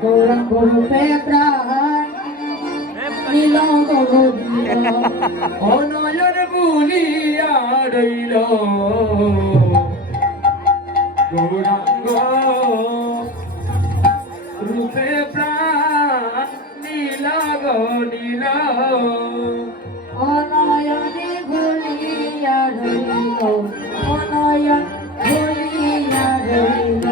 গৌরাঙ্গ রূপে প্রাণ নীল গগন অনয়ন বুলিয়া রইল গৌরাঙ্গ রূপে প্রাণ নীল নীল অনয়নে ভুলিয়া রইল অনয়ন ভুলিয়া রইল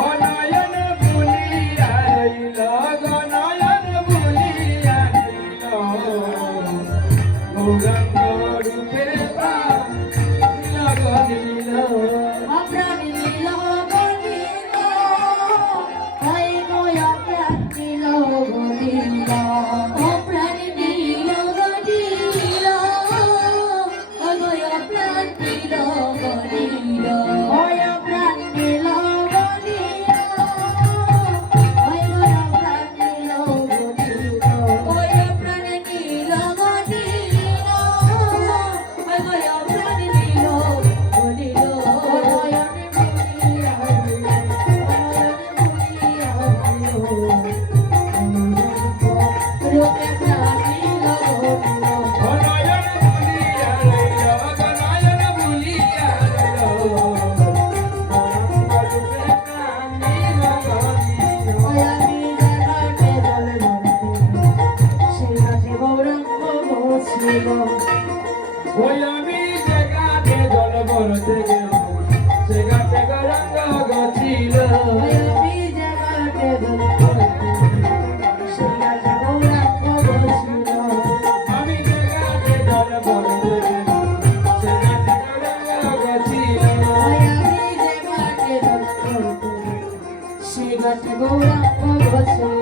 অনয়ন বুলিয়া রইল গনয়ন বুলিয়া রইল গৌরাঙ্গ রূপে প্রাণ নীল নীল অপ্রাণ নীল গণিল হয় গয়া প্রাণ নীল গণিল অপ্রাণ নীল গণিল হয় গয়া প্রাণ নীল গণিল হয় প্রাণ নীল গণিল হয় গয়া প্রাণ নীল গণিল হয় প্রাণ নীল গণিল হয় গয়া প্রাণ নীল গণিল অনয়নে ভুলিয়া রইল রূপে প্রাণ নীল গণিল অনয়ন বুলিয়া রইল গনয়ন বুলিয়া রইল গৌরাঙ্গ রূপে প্রাণ নীল নীল মায়াবী জাগাতে জলে ভরতে সেই ঘাটে গৌরাঙ্গ বসিল ওই আমি জায়গাতে জল ভরতে গেলাম সে ঘাটে গৌরাঙ্গ গছিল মায়াবী জাগাতে জলে ভরতে সেই ঘাটে গৌরাঙ্গ বসিল আমি জায়গাতে জল ভরতে গেলাম সে ঘাটে গৌরাঙ্গ গছিল মায়াবী জাগাতে জলে ভরতে সেই ঘাটে গৌরাঙ্গ বসিল